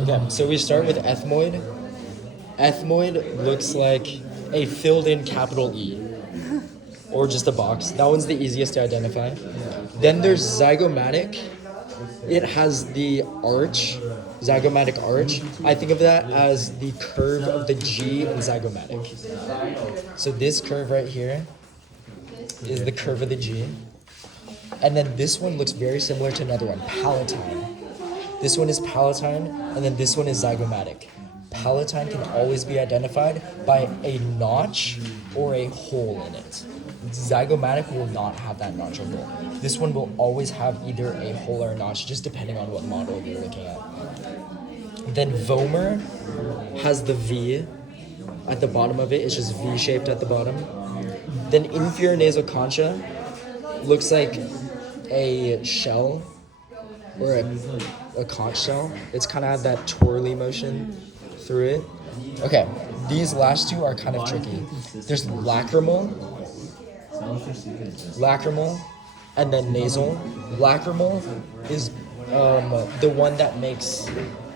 Okay, so we start with ethmoid. Ethmoid looks like a filled-in capital E, or just a box. That one's the easiest to identify. Then there's zygomatic. It has the arch, zygomatic arch. I think of that as the curve of the G in zygomatic. So this curve right here is the curve of the G. And then this one looks very similar to another one, palatine. This one is palatine, and then this one is zygomatic. Palatine can always be identified by a notch or a hole in it. Zygomatic will not have that notch or hole. This one will always have either a hole or a notch, just depending on what model you're looking at. Then vomer has the V at the bottom of it. It's just V-shaped at the bottom. Then inferior nasal concha looks like a shell or a conch shell. It's kind of had that twirly motion through it. Okay, these last two are kind of tricky. There's lacrimal, and then nasal. Lacrimal is the one that makes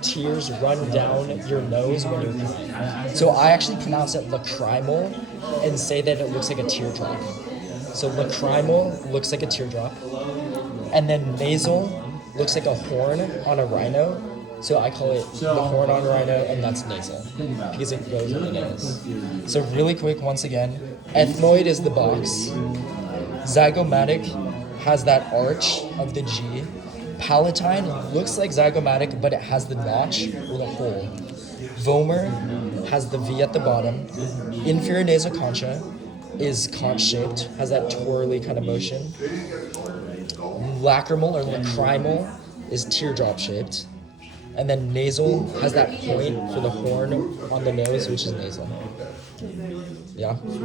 tears run down your nose when you're crying. So I actually pronounce it lacrimal and say that it looks like a teardrop. So lacrimal looks like a teardrop. And then nasal looks like a horn on a rhino. So I call it the horn on a rhino, and that's nasal because it goes in the nose. So really quick, once again, ethmoid is the box. Zygomatic has that arch of the G. Palatine looks like zygomatic, but it has the notch or the hole. Vomer has the V at the bottom. Inferior nasal concha is conch-shaped, has that twirly kind of motion. Lacrimal or lacrimal is teardrop-shaped. And then nasal has that point for the horn on the nose, which is nasal. Yeah?